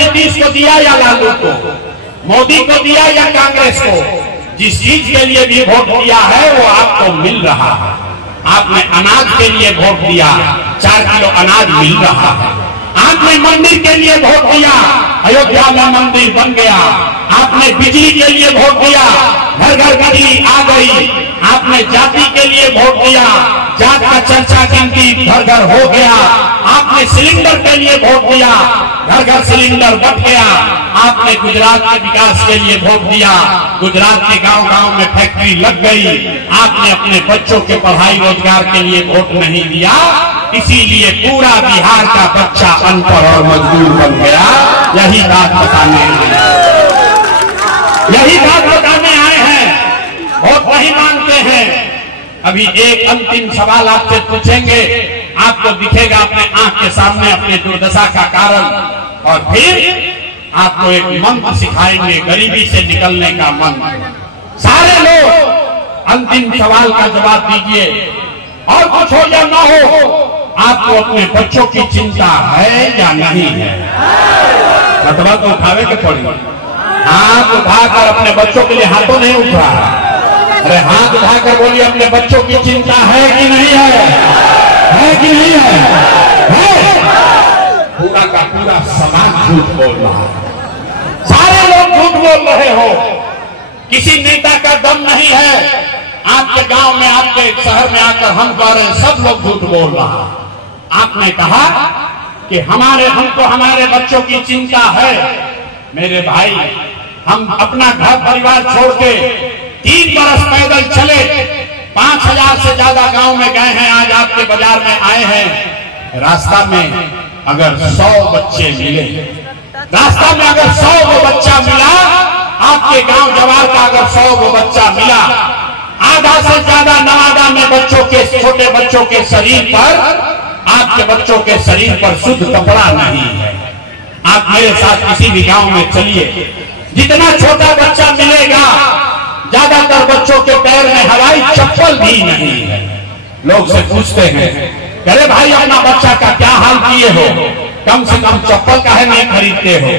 नीतीश को दिया या लालू को, मोदी को दिया या कांग्रेस को, जिस चीज के लिए भी वोट दिया है वो आपको मिल रहा है। आपने अनाज के लिए वोट दिया, 4 किलो अनाज मिल रहा है। आपने मंदिर के लिए वोट दिया, अयोध्या में मंदिर बन गया। आपने बिजली के लिए वोट दिया, घर घर बिजली आ गई। आपने जाति के लिए वोट दिया, जात का चर्चा गिनती घर घर हो गया। आपने सिलेंडर के लिए वोट दिया, घर घर सिलेंडर बट गया। आपने गुजरात के विकास के लिए वोट दिया, गुजरात के गांव गांव में फैक्ट्री लग गई। आपने अपने बच्चों के पढ़ाई रोजगार के लिए वोट नहीं दिया, इसीलिए पूरा बिहार का बच्चा अनपढ़ और मजदूर बन गया। यही बात बताने आए हैं। वोट नहीं मांगते हैं। अभी एक अंतिम सवाल आपसे पूछेंगे, आपको दिखेगा अपने आंख के सामने अपने दुर्दशा का कारण, और फिर आपको एक मंत्र सिखाएंगे, गरीबी से निकलने का मंत्र। सारे लोग अंतिम सवाल का जवाब दीजिए, और कुछ हो या ना हो, आपको अपने बच्चों की चिंता है या नहीं है? खतरा तो उठावे के पड़ी। हाथ उठाकर अपने बच्चों के लिए हाथों नहीं उठा, अरे हाथ उठाकर बोलिए, अपने बच्चों की चिंता है कि नहीं है? है कि नहीं है? पूरा का पूरा समाज झूठ बोल रहा है। सारे लोग झूठ बोल रहे हो। किसी नेता का दम नहीं है। आपके गांव में, आपके शहर में आकर हम कह रहे हैं, सब लोग झूठ बोल रहा। आपने कहा कि हमको हमारे बच्चों की चिंता है। मेरे भाई, हम अपना घर परिवार छोड़ के 3 बरस पैदल चले, 5000 से ज्यादा गांव में गए हैं। आज आपके बाजार में आए हैं। रास्ता में अगर 100 बच्चे मिले, रास्ता में अगर 100 गो बच्चा मिला, आपके गांव जवार का अगर 100 गो बच्चा मिला, आधा से ज्यादा नवादा में छोटे बच्चों के शरीर पर, आपके बच्चों के शरीर पर शुद्ध कपड़ा नहीं है। आप मेरे साथ किसी भी गांव में चलिए, जितना छोटा बच्चा मिलेगा, ज्यादातर बच्चों के पैर में हवाई चप्पल भी नहीं है। लोग से पूछते हैं, अरे भाई अपना बच्चा का क्या हाल किए हो, कम से कम चप्पल काहे नहीं खरीदते हो?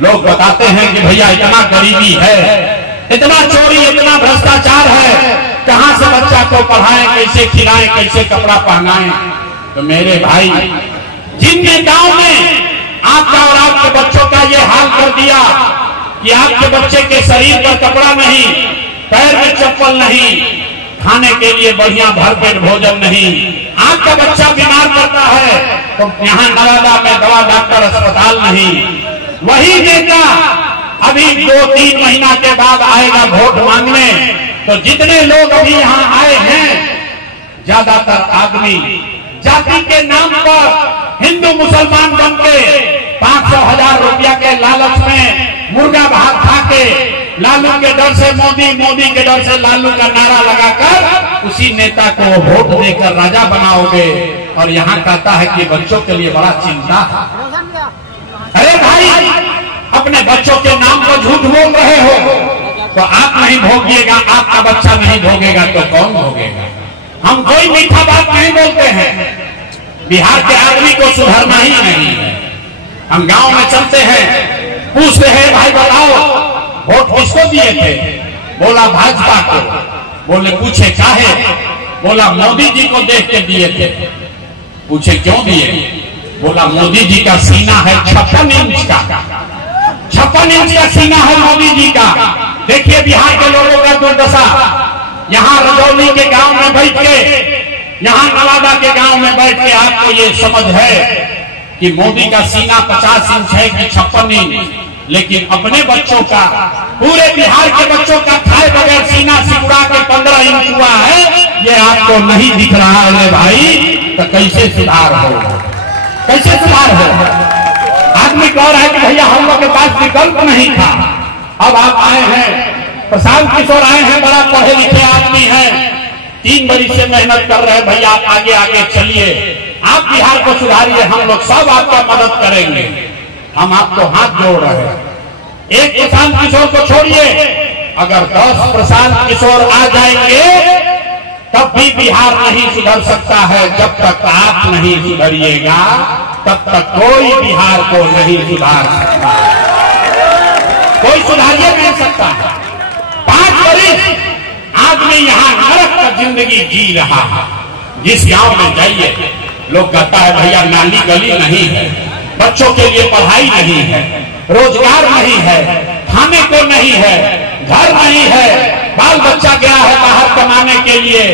लोग बताते हैं कि भैया इतना गरीबी है, इतना चोरी, इतना भ्रष्टाचार है, कहां से बच्चा को पढ़ाएं, कैसे खिलाएं, कैसे कपड़ा पहनाएं? तो मेरे भाई, जिनने गांव में आपका और आपके बच्चों का ये हाल कर दिया कि आपके बच्चे के शरीर पर कपड़ा नहीं, पैर में चप्पल नहीं, खाने के लिए बढ़िया भरपेट भोजन नहीं, आपका बच्चा बीमार पड़ता है तो यहाँ नवादा में दवा डॉक्टर अस्पताल नहीं, वही नेता अभी 2-3 महीना के बाद आएगा वोट मांगने। तो जितने लोग अभी यहाँ आए हैं, ज्यादातर आदमी जाति के नाम पर हिंदू मुसलमान बन के 500,000 रुपया के लालच में मुर्गा भात खा के, लालू के डर से मोदी, मोदी के डर से लालू का नारा लगाकर उसी नेता को वोट देकर राजा बनाओगे। और यहाँ कहता है कि बच्चों के लिए बड़ा चिंता है। अरे भाई, अपने बच्चों के नाम पर झूठ बोल रहे हो तो आप नहीं भोगिएगा, आपका बच्चा नहीं भोगेगा तो कौन भोगेगा? हम कोई मीठा बात नहीं बोलते हैं। बिहार के आदमी को सुधरना ही नहीं है। हम गांव में चलते हैं, पूछते हैं, भाई बताओ वोट किसको दिए थे? बोला भाजपा को। बोले पूछे काहे? बोला मोदी जी को देख के दिए थे। पूछे क्यों दिए? बोला मोदी जी का सीना है 56 इंच का, 56 इंच का सीना है मोदी जी का। देखिए बिहार के लोगों का दुर्दशा। यहाँ रजौली के गांव में बैठ के, यहाँ नवादा के गांव में बैठ के आपको ये समझ है कि मोदी का सीना 50 इंच है कि 56 इंच, लेकिन अपने बच्चों का, पूरे बिहार के बच्चों का खाए बगैर सीना सिकुड़ा के 15 इंच हुआ है, ये आपको नहीं दिख रहा है भाई। तो कैसे सुधार हो? कैसे सुधार हो? आदमी कह रहा है कि भैया हम लोग के पास विकल्प नहीं था। अब आप आए हैं, प्रशांत किशोर आए हैं, बड़ा पढ़े लिखे आदमी हैं, 3 बरस से मेहनत कर रहे हैं। भैया आप आगे आगे चलिए, आप बिहार को सुधारिए, हम लोग सब आपका मदद करेंगे। हम आपको हाथ जोड़ रहे हैं। एक प्रशांत किशोर को छोड़िए, अगर 10 प्रशांत किशोर आ जाएंगे तब भी बिहार नहीं सुधर सकता है। जब तक आप नहीं सुधरिएगा तब तक कोई बिहार को नहीं सुधार सकता, कोई सुधारिए नहीं सकता है। 5 वर्ष आदमी यहाँ नरक का जिंदगी जी रहा है। जिस गांव में जाइए लोग कहता है भैया नाली गली नहीं है, बच्चों के लिए पढ़ाई नहीं है, रोजगार नहीं है, खाने को नहीं है, घर नहीं है, बाल बच्चा गया है बाहर कमाने के लिए,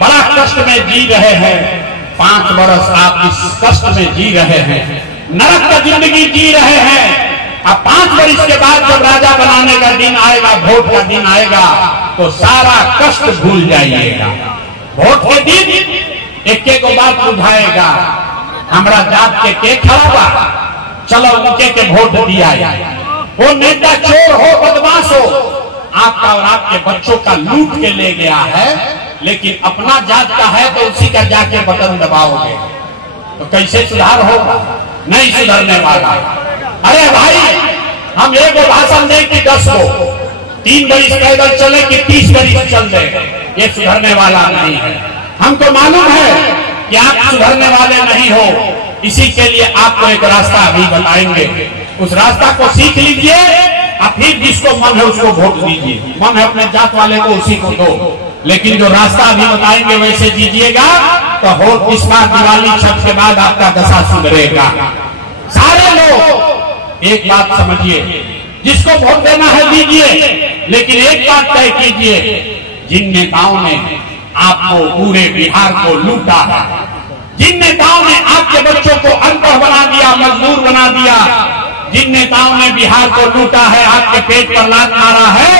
बड़ा कष्ट में जी रहे हैं। 5 वर्ष आप इस कष्ट में जी रहे हैं, नरक का जिंदगी जी रहे हैं। अब 5 वर्ष के बाद जब राजा बनाने का दिन आएगा, वोट का दिन आएगा, तो सारा कष्ट भूल जाइएगा। वोट के दिन एक एक बात बुझाएगा, हमारा जात के खड़ा बा, चलो उनके के वोट दिया। वो नेता चोर हो, बदमाश हो, आपका और आपके बच्चों का लूट के ले गया है, लेकिन अपना जात का है तो उसी का जाके बटन दबाओगे तो कैसे सुधार होगा? नहीं सुधरने वाला। अरे भाई, हम एक भाषण दें कि 10 को, 3 वर्ष पैदल चले कि 30 वर्ष चल दे, ये सुधरने वाला नहीं है। हमको मालूम है कि आप सुधरने वाले नहीं हो, इसी के लिए आपको एक रास्ता अभी बताएंगे। उस रास्ता को सीख लीजिए और फिर जिसको मन है उसको वोट दीजिए। मन है अपने जात वाले को, उसी को दो, लेकिन जो रास्ता अभी बताएंगे वैसे दीजिएगा तो वोट इस बार दिवाली छठ के बाद आपका दशा सुधरेगा। सारे लोग एक बात समझिए, जिसको वोट देना है दीजिए, लेकिन एक बात तय कीजिए, जिन नेताओं ने आपको पूरे बिहार को लूटा है, जिन नेताओं ने आपके बच्चों को अनपढ़ बना दिया, मजदूर बना दिया, जिन नेताओं ने बिहार को लूटा है, आपके पेट पर लात मारा है,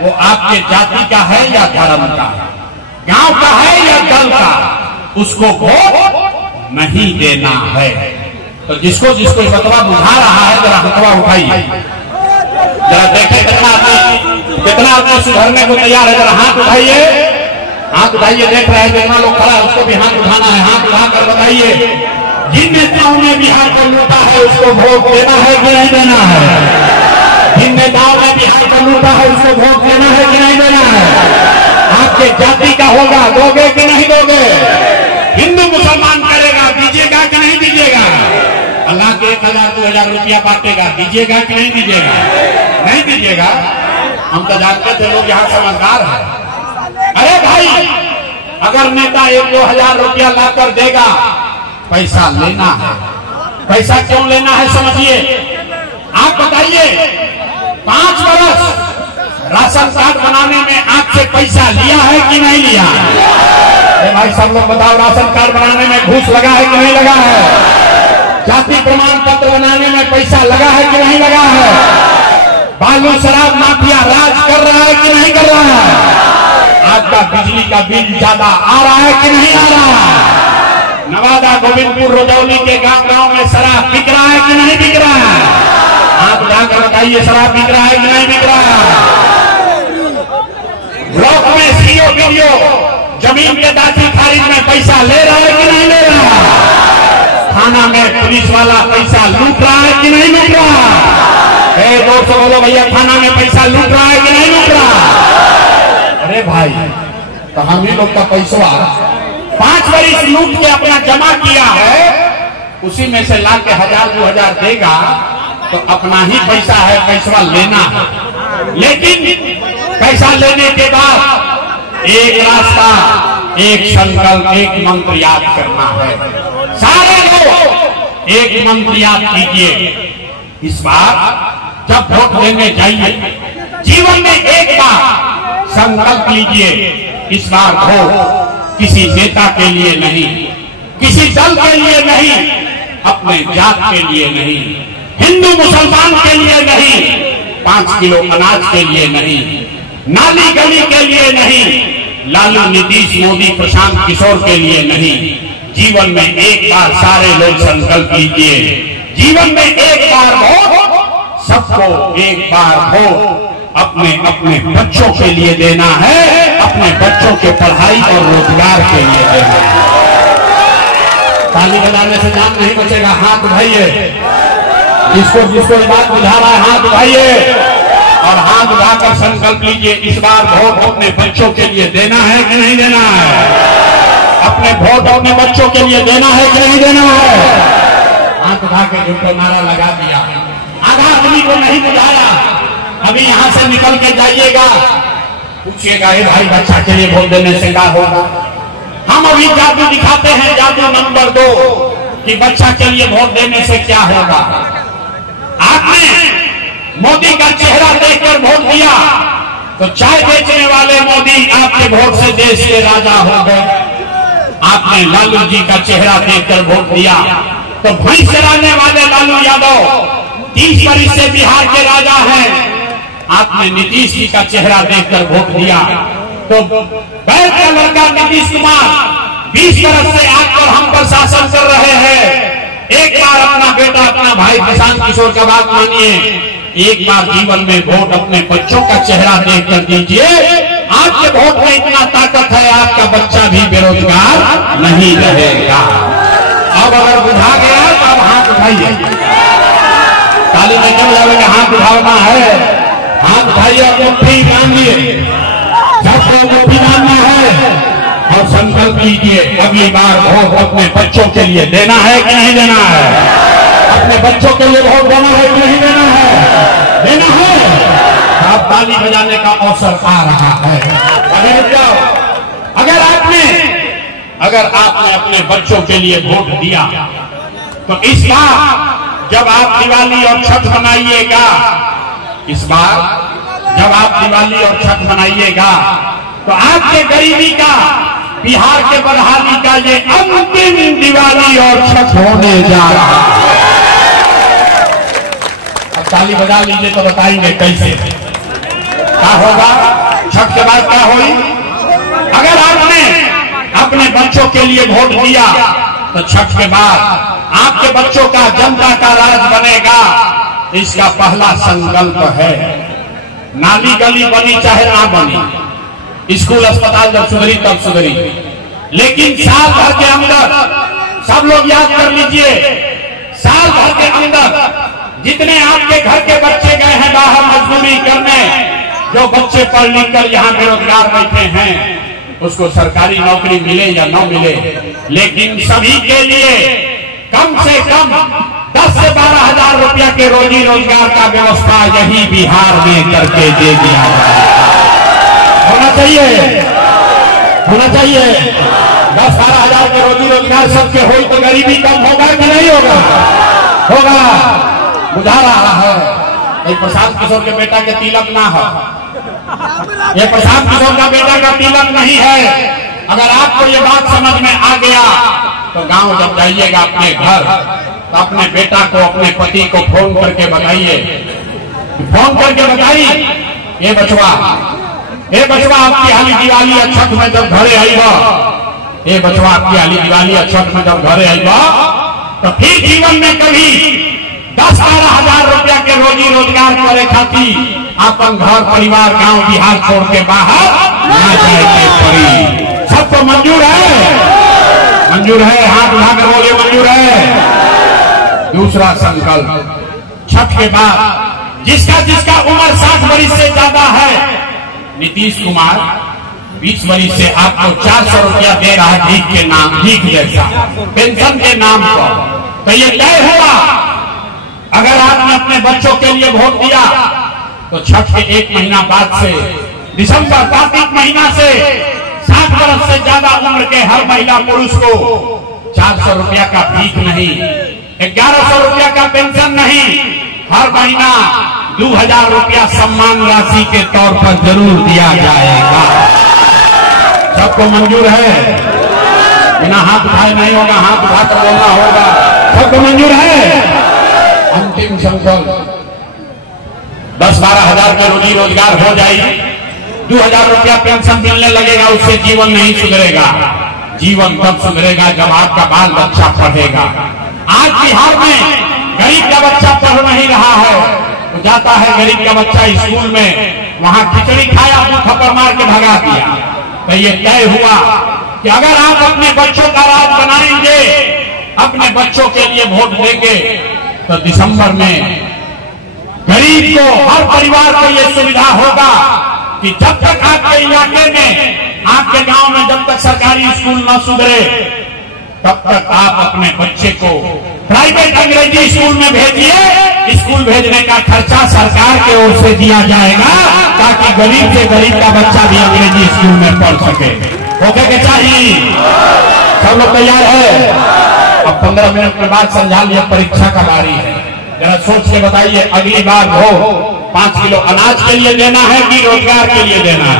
वो आपके जाति का है या धर्म का, गांव का है या दल का, उसको वोट नहीं देना है। तो जिसको जिसको बतवा बुझा रहा है जरा हथवा उठाइए, जरा देखे कितना आदमी सुधरने को तैयार है। जरा हाथ उठाइए, हाथ उठाइए। देख रहे हैं जितना लोग खड़ा है उसको भी हाथ उठाना है। हाथ उठाकर बताइए, जिन नेताओं ने बिहार को लूटा है उसको वोट देना है कि नहीं देना है? जिन नेताओं ने बिहार को लूटा है उसको वोट देना है कि नहीं देना है? आपके जाति का होगा, दोगे कि नहीं दोगे? हिंदू मुसलमान करेगा, दीजिएगा कि नहीं दीजिएगा? अल्लाह के 1000-2000 रुपया बांटेगा, दीजिएगा कि नहीं दीजिएगा? नहीं दीजिएगा। हम तो जानते थे लोग यहाँ समझदार है। अरे भाई, अगर नेता 1-2 हजार रुपया लाकर देगा, पैसा लेना है। पैसा क्यों लेना है समझिए। आप बताइए, 5 वर्ष राशन कार्ड बनाने में आपसे पैसा लिया है कि नहीं लिया? अरे भाई सब लोग बताओ, राशन कार्ड बनाने में घूस लगा है कि नहीं लगा है? जाति प्रमाण पत्र बनाने में पैसा लगा है कि नहीं लगा है? बालू शराब माफिया राज कर रहा है कि नहीं कर रहा है? आपका बिजली का बिल ज्यादा आ रहा है कि नहीं आ रहा है? नवादा, गोविंदपुर, रजौली के गांव में शराब बिक रहा है कि नहीं बिक रहा है? आप जाकर बताइए, शराब बिक रहा है कि नहीं बिक रहा है? ब्लॉक में सीओ वीडियो जमीन के दाखिल खारिज में पैसा ले रहा है कि नहीं ले रहा है? थाना में पुलिस वाला पैसा लूट रहा है कि नहीं लूट रहा है? दोस्तों बोलो भैया, थाना में पैसा लूट रहा है कि नहीं लूट रहा? अरे भाई, तो हम ही लोग का पैसा 5 वर्ष लूट के अपना जमा किया है, उसी में से ला के 1000-2000 देगा तो अपना ही पैसा है, पैसा लेना है। लेकिन पैसा लेने के बाद एक रास्ता, एक संकल्प, एक मंत्र याद करना है। सारे लोग एक मंत्र याद कीजिए। इस बार जब वोट देने जाइए, जीवन में एक बार संकल्प लीजिए, इस बार वोट किसी नेता के लिए नहीं, किसी दल के लिए नहीं, अपने जात के लिए नहीं, हिंदू मुसलमान के लिए नहीं, 5 किलो अनाज के लिए नहीं, नाली गली के लिए नहीं, लालू, नीतीश, मोदी, प्रशांत किशोर के लिए नहीं। जीवन में एक बार सारे लोग संकल्प लीजिए, जीवन में एक बार वोट, सबको एक बार वोट अपने अपने बच्चों के लिए देना है, अपने बच्चों के पढ़ाई और रोजगार के लिए देना है। ताली बजाने से जान नहीं बचेगा। हाथ उठाइए, जिसको जिसको बात बुझा रहा है हाथ उठाइए और हाथ उठाकर संकल्प लीजिए, इस बार वोट अपने बच्चों के लिए देना है कि नहीं देना है? अपने वोट अपने बच्चों के लिए देना है कि नहीं देना है? हाथ उठा के झूठा नारा लगा दिया। आधा आदमी को नहीं बुझाया। अभी यहाँ से निकल के जाइएगा, पूछिएगा ये भाई बच्चा के लिए वोट देने से क्या होगा। हम अभी जादू दिखाते हैं, जादू नंबर 2 कि बच्चा के लिए वोट देने से क्या होगा। आपने मोदी का चेहरा देखकर वोट दिया तो चाय बेचने वाले मोदी आपके वोट से देश के राजा हो गए। आपने लालू जी का चेहरा देखकर वोट दिया तो भैंस चराने वाले लालू यादव 30 वर्ष से बिहार के राजा हैं। आपने नीतीश जी का चेहरा देखकर वोट दिया तो बैठ का लड़का नीतीश कुमार 20 वर्ष से आप पर हम पर शासन कर रहे हैं। एक बार अपना बेटा, अपना भाई प्रशांत किशोर का बात मानिए, एक बार जीवन में वोट अपने बच्चों का चेहरा देखकर दीजिए। आपके वोट में इतना ताकत है, आपका बच्चा भी बेरोजगार नहीं रहेगा। अब अगर बुझा गया तो अब हाथ उठाइए, ताली बजने वाले का हाथ उठाना है, हाथ उठाइए और मुट्ठी बांधिए, सबको मुट्ठी बांधना है और संकल्प कीजिए अगली बार वोट अपने बच्चों के लिए देना है कि नहीं देना है। अपने बच्चों के लिए वोट देना है कि नहीं देना है, देना है। अब ताली बजाने का अवसर आ रहा है। अगर आपने अपने बच्चों के लिए वोट दिया तो इस बार जब आप दिवाली और छठ मनाइएगा, इस बार जब आप दिवाली और छठ मनाइएगा तो आपके गरीबी का, बिहार के बदहाली का ये अंतिम दिवाली और छठ होने जा रहा है। अब ताली बजा लीजिए तो बताएंगे कैसे क्या होगा, छठ के बाद क्या होगी। अगर आपने अपने बच्चों के लिए वोट दिया तो छठ के बाद आपके बच्चों का जनता का राज बनेगा। इसका पहला संकल्प है। नाली गली बनी चाहे ना बनी, स्कूल अस्पताल जब सुधरी तब सुधरी, लेकिन साल भर के अंदर, सब लोग याद कर लीजिए, साल भर के अंदर जितने आपके घर के बच्चे गए हैं बाहर मजदूरी करने, जो बच्चे पढ़ लिख कर यहाँ बेरोजगार बैठे हैं, उसको सरकारी नौकरी मिले या न मिले, लेकिन सभी के लिए कम से कम 10 से 12 हजार रुपया के रोजी रोजगार का व्यवस्था यही बिहार में करके दे दिया जाएगा। होना चाहिए, होना चाहिए। 10-12 हजार के रोजी रोजगार सबके हो तो गरीबी कम होगा कि नहीं होगा, होगा। बुझा रहा है। ये प्रशांत किशोर के बेटा के तिलक ना हो, ये प्रशांत किशोर का बेटा का तिलक नहीं है। अगर आपको ये बात समझ में आ गया तो गांव जब जाइएगा अपने घर तो अपने बेटा को, अपने पति को फोन करके बताइए, फोन करके बताइए, ये बचवा आपकी हाली दिवाली और छठ में जब घरे आईबा, ये बचवा आपकी हाली दिवाली और छठ में जब घरे आईबा तो फिर जीवन में कभी 10-12 हजार रुपया के रोजी रोजगार करे खातिर अपन घर परिवार गांव बिहार छोड़ के बाहर ना जाए पड़ी। सबको मंजूर है, मंजूर है, हाथ उठाकर बोले मंजूर है। दूसरा संकल्प, छठ के बाद जिसका जिसका उम्र 60 वर्ष से ज्यादा है, नीतीश कुमार 20 वर्ष से आपको 400 रुपया दे रहा है भीख के नाम, भीख जैसा पेंशन के नाम पर। तो ये तय हुआ अगर आपने अपने बच्चों के लिए वोट दिया तो छठ के 1 महीना बाद से दिसंबर कार्तिक महीना से 60 वर्ष से ज्यादा उम्र के हर महिला पुरुष को 400 रुपया का भीख नहीं, 1100 रुपया का पेंशन नहीं, हर महीना 2000 रुपया सम्मान राशि के तौर पर जरूर दिया जाएगा। सबको मंजूर है, बिना हाथ उठाए नहीं होगा, हाथ उठाकर बोलना होगा। सबको मंजूर है। अंतिम संकल्प, 10-12 हजार का रोजी रोजगार हो जाएगी, 2000 रुपया पेंशन मिलने लगेगा, उससे जीवन नहीं सुधरेगा। जीवन तब सुधरेगा जब आपका बाल बच्चा पढ़ेगा। आज बिहार में गरीब का बच्चा पढ़ नहीं रहा है, तो जाता है गरीब का बच्चा स्कूल में, वहां खिचड़ी खाया, थप्पड़ मार के भगा दिया। तो ये तय हुआ कि अगर आप अपने बच्चों का राज बनाएंगे, अपने बच्चों के लिए वोट देंगे, तो दिसंबर में गरीब को, हर परिवार को यह सुविधा होगा कि जब तक आपके इलाके में, आपके गांव में जब तक सरकारी स्कूल न सुधरे, तब तक आप अपने बच्चे को प्राइवेट अंग्रेजी अंग्रेजी स्कूल में भेजिए, स्कूल भेजने का खर्चा सरकार के ओर से दिया जाएगा ताकि गरीब से गरीब का बच्चा भी अंग्रेजी स्कूल में पढ़ सके। ओके के चाहिए? सब लोग तैयार है? अब 15 मिनट के बाद समझा लिया परीक्षा का बारी है। जरा सोच के बताइए, अगली बार हो 5 किलो अनाज के लिए देना है कि रोजगार के लिए देना है?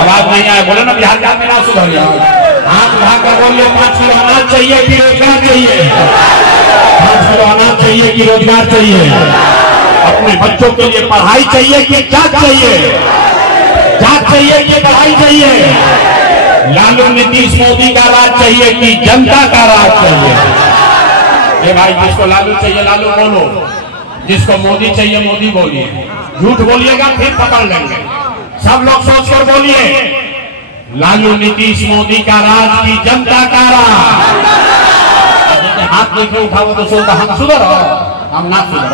आवाज नहीं आया, बोले ना बिहार का में ना सुधर जाए। हाथ उठाकर बोलिए, 5 किलो अनाज चाहिए कि रोजगार चाहिए? 5 किलो अनाज चाहिए कि रोजगार चाहिए? अपने बच्चों के लिए पढ़ाई चाहिए कि जांच चाहिए? जांच चाहिए कि पढ़ाई चाहिए? लालू नीतीश मोदी का राज चाहिए कि जनता का राज चाहिए? ये भाई, जिसको लालू चाहिए लालू बोलो, जिसको मोदी चाहिए मोदी बोलिए। झूठ बोलिएगा फिर पकड़ लेंगे। सब लोग सोचकर बोलिए, लालू नीतीश मोदी का राज की जनता का राज। हाथ लेके उठाओ तो सोचता हम सुधर, हम ना सुधर,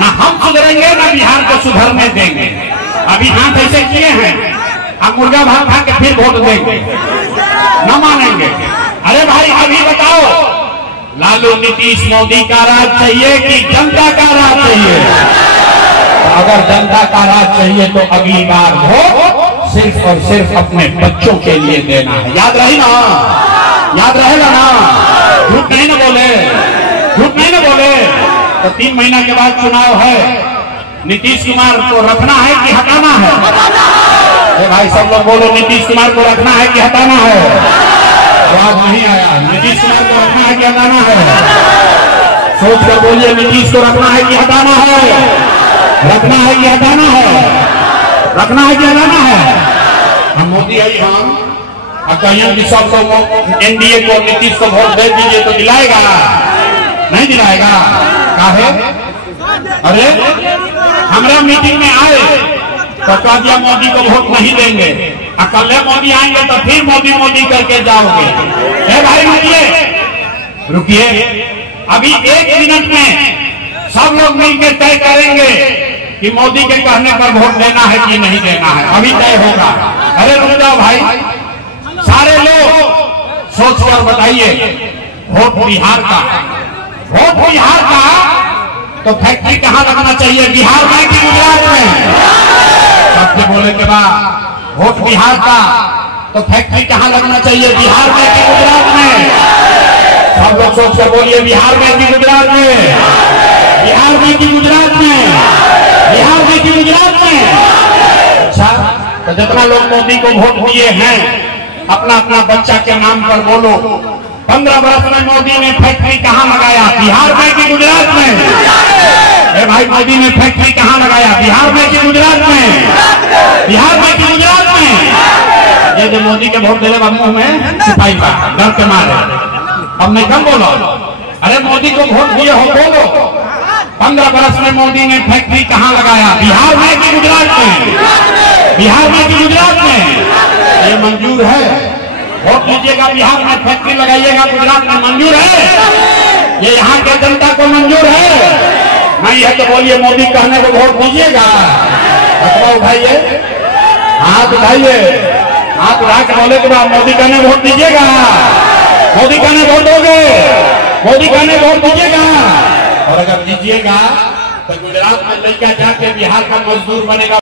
ना हम सुधरेंगे ना बिहार को सुधरने देंगे। अभी हाथ ऐसे किए हैं, अब मुर्गा भात खा के फिर वोट देंगे, न मानेंगे। अरे भाई अभी बताओ, लालू नीतीश मोदी का राज चाहिए कि जनता का राज चाहिए? अगर जनता का राज चाहिए तो अगली बार वोट सिर्फ और सिर्फ अपने बच्चों के लिए देना है। याद रही ना? याद रहेगा ना? झूठ नहीं ना बोले, झूठ नहीं ना बोले। तो 3 महीना के बाद चुनाव है, नीतीश कुमार को रखना है कि हटाना है? भाई सब लोग बोलो, नीतीश कुमार को रखना है कि हटाना है? आवाज नहीं आया। नीतीश कुमार को रखना है कि हटाना है? सोच कर बोलिए, नीतीश को रखना है कि हटाना है? रखना है कि हटाना है? रखना है कि हटाना है? हम मोदी आई, हम अब कहिए कि सब लोग एनडीए को, नीतीश को वोट दे दीजिए तो दिलाएगा? नहीं दिलाएगा। काहे? अरे हमारा मीटिंग में आए तो कह दिया मोदी को वोट नहीं देंगे, कल मोदी आएंगे तो फिर मोदी मोदी करके जाओगे। भाई रुकिए, अभी 1 मिनट में सब लोग मिलकर तय करेंगे कि मोदी के कहने पर वोट देना है कि नहीं देना है। अभी तय होगा। अरे रुक जाओ भाई, सारे लोग सोचकर बताइए, वोट बिहार का, वोट बिहार का तो फैक्ट्री कहां लगना चाहिए, बिहार में कि गुजरात में? सबसे बोले के बाद, वोट बिहार का तो फैक्ट्री कहां लगना चाहिए, बिहार में कि गुजरात में? सब लोग सोच कर बोलिए, बिहार में कि गुजरात में? बिहार में कि गुजरात में? बिहार में कि गुजरात में? अच्छा, तो जितना लोग मोदी को वोट दिए हैं, अपना अपना बच्चा के नाम पर बोलो, 15 वर्ष में मोदी ने फैक्ट्री कहां लगाया, बिहार में कि गुजरात में? भाई मोदी ने फैक्ट्री कहां लगाया, बिहार में कि गुजरात में? बिहार में कि गुजरात में? ये जो मोदी के वोट देने मुंह में सिपाही का डर के मारे, अब नहीं कम बोलो। अरे मोदी को वोट दिए हो बोलो, 15 वर्ष में मोदी ने फैक्ट्री कहां लगाया, बिहार में कि गुजरात में? बिहार में कि गुजरात में? ये मंजूर है? वोट लीजिएगा, बिहार में फैक्ट्री लगाइएगा, गुजरात में मंजूर है? ये यहाँ के जनता को मंजूर है? नहीं है तो बोलिए, मोदी कहने को वोट दीजिएगा। अथवा उठाइए, हाथ उठाइए, हाथ उठा के बोले के बाद मोदी कहने वोट दीजिएगा। मोदी कहने वोट दोगे? मोदी कहने वोट दीजिएगा? और अगर दीजिएगा तो गुजरात में लड़का जाके बिहार का मजदूर बनेगा।